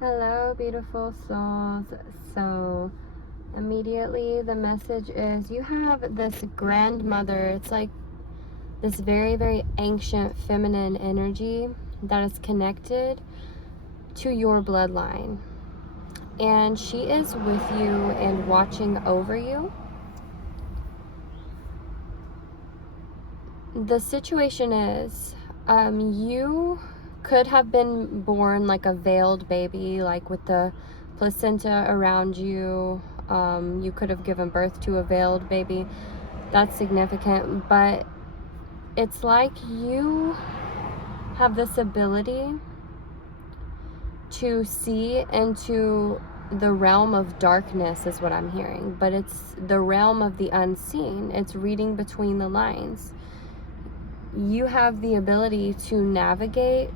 Hello, beautiful souls. So, immediately the message is you have this grandmother. It's like this very, very ancient feminine energy that is connected to your bloodline. And she is with you and watching over you. The situation is, you could have been born like a veiled baby, like with the placenta around you. You could have given birth to a veiled baby. That's significant, but it's like you have this ability to see into the realm of darkness, is what I'm hearing, but it's the realm of the unseen. It's reading between the lines. You have the ability to navigate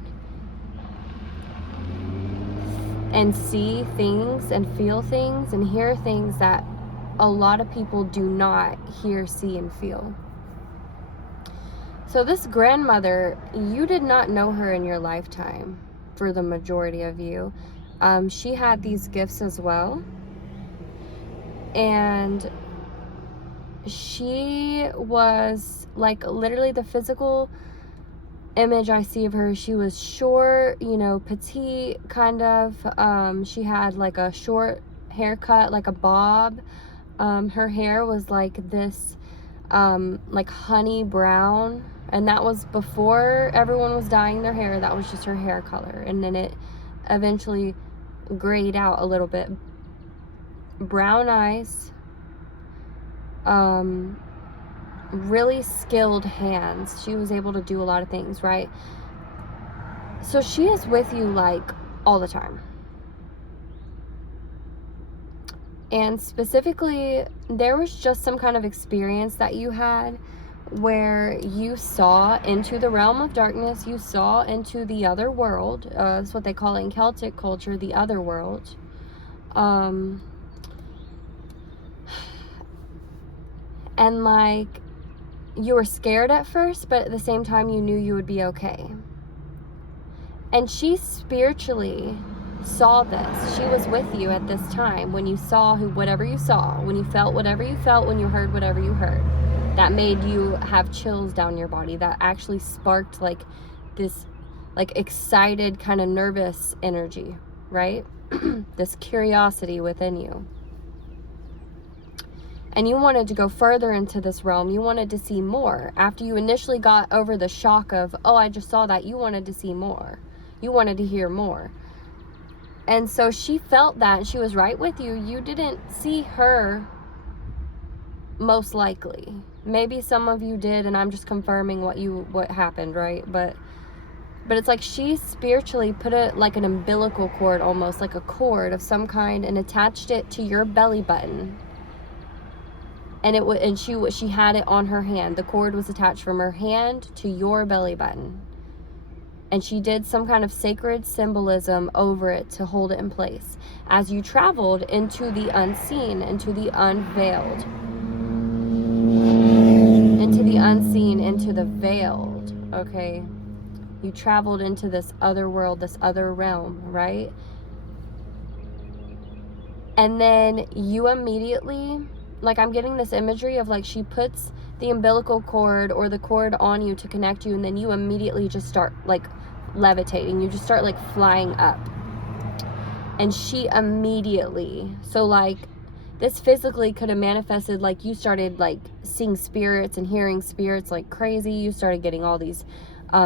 and see things and feel things and hear things that a lot of people do not hear, see, and feel. So this grandmother, you did not know her in your lifetime, for the majority of you. She had these gifts as well. And she was like literally the physical image I see of her. She was short, petite kind of. She had like a short haircut, like a bob. Her hair was like this, like honey brown. And that was before everyone was dyeing their hair. That was just her hair color. And then it eventually grayed out a little bit. Brown eyes. Really skilled hands. She was able to do a lot of things, right? So she is with you like all the time. And specifically, there was just some kind of experience that you had where you saw into the realm of darkness. You saw into the other world. That's what they call it in Celtic culture, the other world. And like, you were scared at first, but at the same time you knew you would be okay. And she spiritually saw this. She was with you at this time when you saw whatever you saw, when you felt whatever you felt, when you heard whatever you heard. That made you have chills down your body. That actually sparked like this like excited kind of nervous energy, right? This curiosity within you. And you wanted to go further into this realm. You wanted to see more. After you initially got over the shock of, oh, I just saw that, you wanted to see more. You wanted to hear more. And so she felt that. She was right with you. You didn't see her, most likely. Maybe some of you did, and I'm just confirming what happened, right? But it's like she spiritually put it like an umbilical cord, almost like a cord of some kind, and attached it to your belly button. And she had it on her hand. The cord was attached from her hand to your belly button. And she did some kind of sacred symbolism over it to hold it in place as you traveled into the unseen, into the unveiled, into the unseen, into the veiled, okay? You traveled into this other world, this other realm, right? And then you immediately, like, I'm getting this imagery of like she puts the umbilical cord or the cord on you to connect you, and then you immediately just start like levitating. You just start like flying up. And she immediately, so like this physically could have manifested like you started like seeing spirits and hearing spirits like crazy. You started getting all these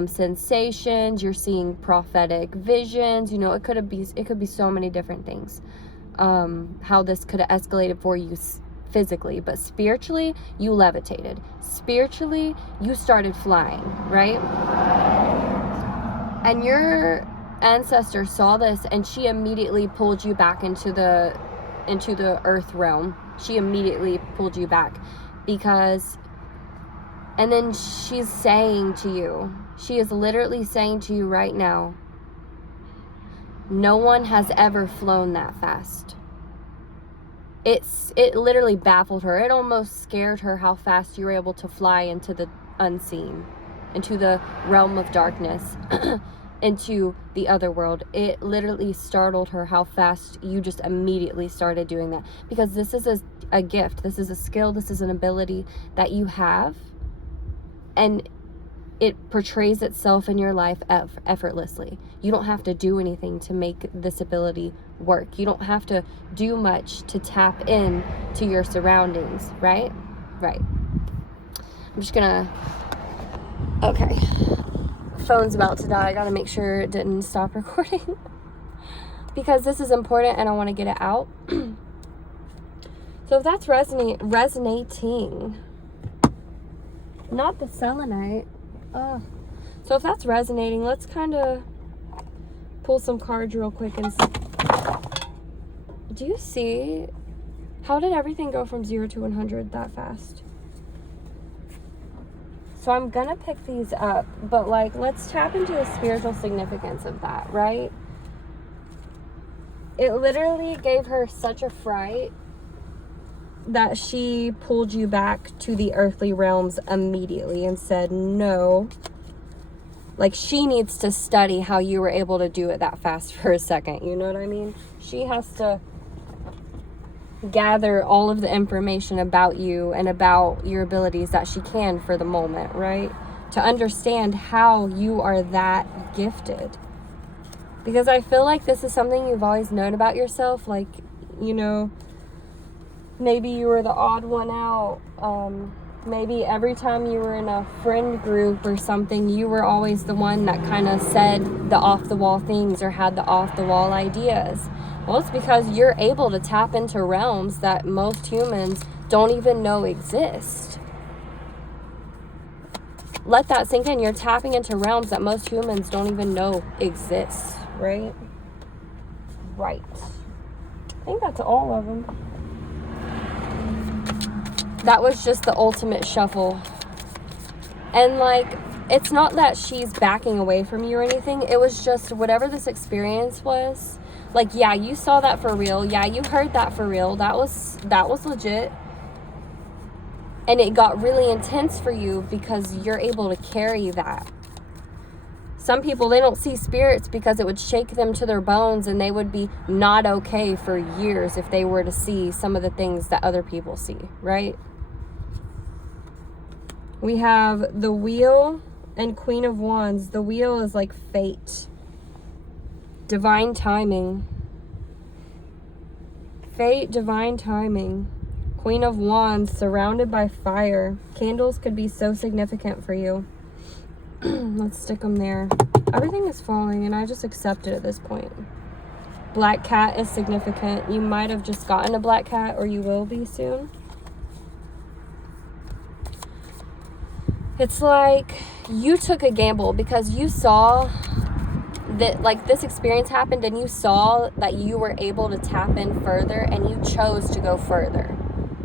sensations. You're seeing prophetic visions. It could be so many different things. How this could have escalated for you physically, but spiritually you levitated. Spiritually you started flying, right? And your ancestor saw this, and she immediately pulled you back into the earth realm. She immediately pulled you back and then she's saying to you, she is literally saying to you right now, no one has ever flown that fast. It literally baffled her. It almost scared her how fast you were able to fly into the unseen, into the realm of darkness. into the other world. It literally startled her how fast you just immediately started doing that, because this is a gift, this is a skill, this is an ability that you have, and it portrays itself in your life effortlessly. You don't have to do anything to make this ability work. You don't have to do much to tap in to your surroundings, right? Right. I'm just gonna, okay. Phone's about to die. I gotta make sure it didn't stop recording because this is important and I want to get it out. So if that's resonating, not the selenite. So if that's resonating, let's kind of pull some cards real quick and see. Do you see? How did everything go from 0 to 100 that fast? So I'm gonna pick these up, but like, let's tap into the spiritual significance of that, right? It literally gave her such a fright that she pulled you back to the earthly realms immediately and said no. Like, she needs to study how you were able to do it that fast for a second, you know what I mean? She has to gather all of the information about you and about your abilities that she can for the moment, right? To understand how you are that gifted. Because I feel like this is something you've always known about yourself. Like, you know, maybe you were the odd one out. Maybe every time you were in a friend group or something, you were always the one that kind of said the off-the-wall things or had the off-the-wall ideas. Well, it's because you're able to tap into realms that most humans don't even know exist. Let that sink in. You're tapping into realms that most humans don't even know exist, right? Right. I think that's all of them. That was just the ultimate shuffle. And like, it's not that she's backing away from you or anything. It was just whatever this experience was. Like, yeah, you saw that for real. Yeah, you heard that for real. That was legit. And it got really intense for you because you're able to carry that. Some people, they don't see spirits because it would shake them to their bones and they would be not okay for years if they were to see some of the things that other people see, right? We have the Wheel and Queen of Wands. The Wheel is like fate. Divine timing. Fate, divine timing. Queen of Wands, surrounded by fire. Candles could be so significant for you. Let's stick them there. Everything is falling and I just accept it at this point. Black cat is significant. You might have just gotten a black cat or you will be soon. It's like you took a gamble because you saw that, like, this experience happened and you saw that you were able to tap in further and you chose to go further,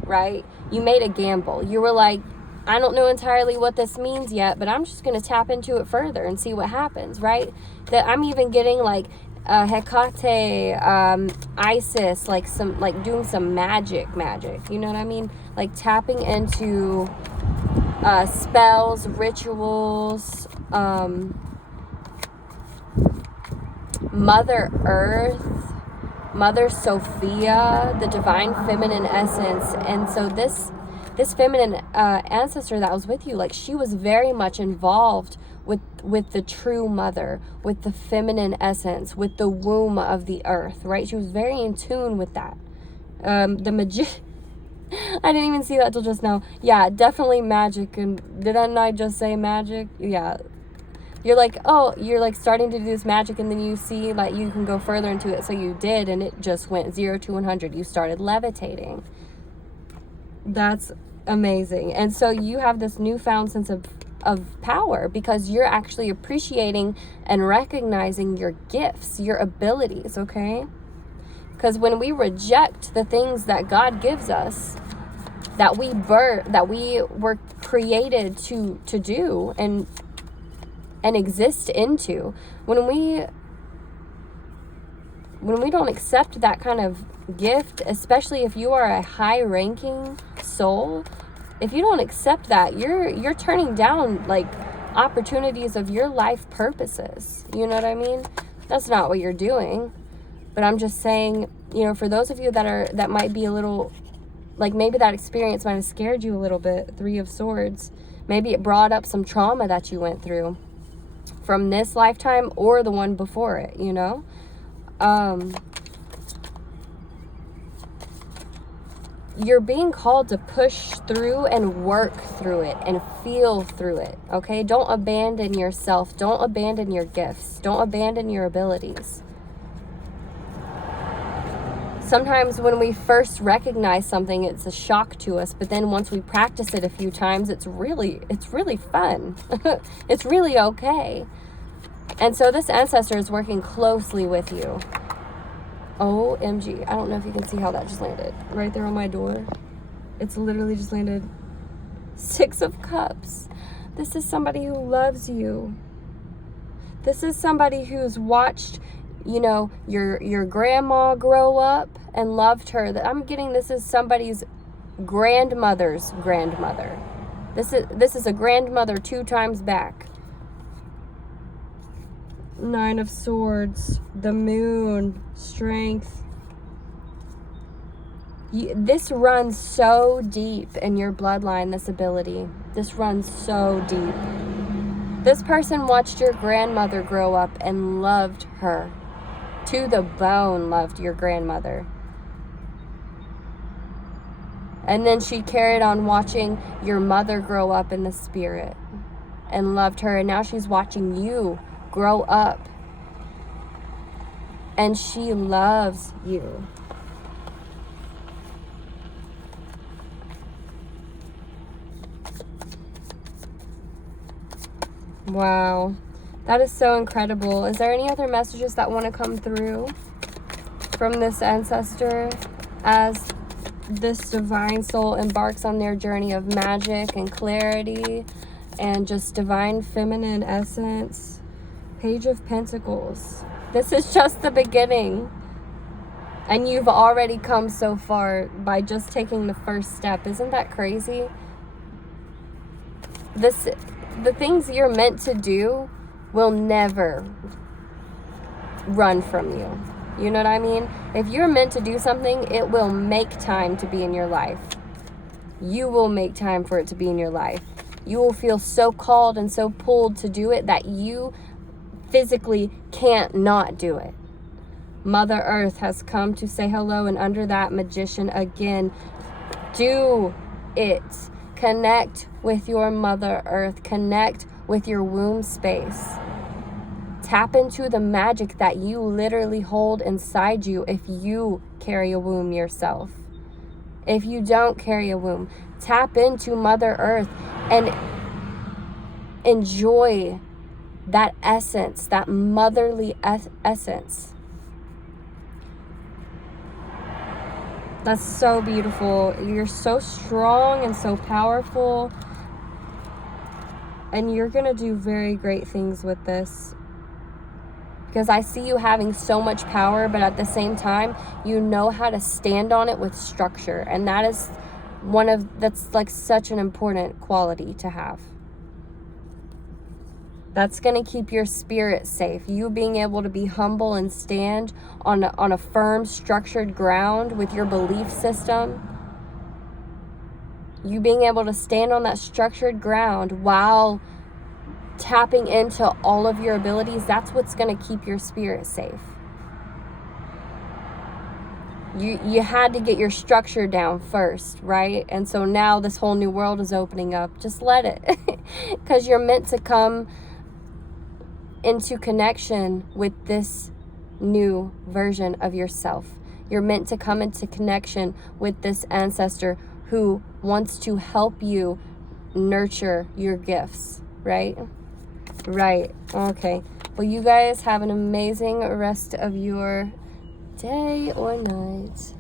right? You made a gamble. You were like, I don't know entirely what this means yet, but I'm just going to tap into it further and see what happens, right? That I'm even getting like Hecate, Isis, like some, like doing some magic, you know what I mean? Like tapping into spells, rituals, Mother Earth, Mother Sophia, the divine feminine essence. And so this feminine ancestor that was with you, like, she was very much involved with the true mother, with the feminine essence, with the womb of the earth, right? She was very in tune with that. The magician, I didn't even see that till just now. Yeah, definitely magic. And didn't I just say magic? Yeah. You're like, oh, you're like starting to do this magic and then you see like you can go further into it. So you did, and it just went 0 to 100. You started levitating. That's amazing. And so you have this newfound sense of power because you're actually appreciating and recognizing your gifts, your abilities, okay? Because when we reject the things that God gives us, that we were created to do and exist into, when we don't accept that kind of gift, especially if you are a high-ranking soul, if you don't accept that, you're turning down like opportunities of your life purposes. You know what I mean? That's not what you're doing. But I'm just saying, you know, for those of you that might be a little, like maybe that experience might have scared you a little bit, 3 of Swords. Maybe it brought up some trauma that you went through from this lifetime or the one before it, you know? You're being called to push through and work through it and feel through it, okay? Don't abandon yourself. Don't abandon your gifts. Don't abandon your abilities. Sometimes when we first recognize something, it's a shock to us, but then once we practice it a few times, it's really fun. It's really okay. And so this ancestor is working closely with you. OMG. I don't know if you can see how that just landed. Right there on my door. It's literally just landed. 6 of Cups. This is somebody who loves you. This is somebody who's watched, you know, your grandma grow up and loved her. I'm getting this is somebody's grandmother's grandmother. This is a grandmother 2 times back. 9 of Swords, the Moon, Strength. This runs so deep in your bloodline, this ability. This runs so deep. This person watched your grandmother grow up and loved her. To the bone loved your grandmother. And then she carried on watching your mother grow up in the spirit and loved her. And now she's watching you grow up. And she loves you. Wow. That is so incredible. Is there any other messages that want to come through from this ancestor as this divine soul embarks on their journey of magic and clarity and just divine feminine essence? Page of Pentacles. This is just the beginning. And you've already come so far by just taking the first step. Isn't that crazy? The things you're meant to do will never run from you. You know what I mean? If you're meant to do something, it will make time to be in your life. You will make time for it to be in your life. You will feel so called and so pulled to do it that you physically can't not do it. Mother Earth has come to say hello, and under that, Magician again. Do it. Connect with your Mother Earth. Connect with your womb space. Tap into the magic that you literally hold inside you if you carry a womb yourself. If you don't carry a womb, tap into Mother Earth and enjoy that essence, that motherly essence. That's so beautiful. You're so strong and so powerful. And you're going to do very great things with this. Because I see you having so much power, but at the same time, you know how to stand on it with structure. And that is that's like such an important quality to have. That's going to keep your spirit safe. You being able to be humble and stand on a firm, structured ground with your belief system. You being able to stand on that structured ground while tapping into all of your abilities, that's what's going to keep your spirit safe. You had to get your structure down first, right? And so now this whole new world is opening up. Just let it. Because you're meant to come into connection with this new version of yourself. You're meant to come into connection with this ancestor who wants to help you nurture your gifts, right? Right. Okay. Well, you guys have an amazing rest of your day or night.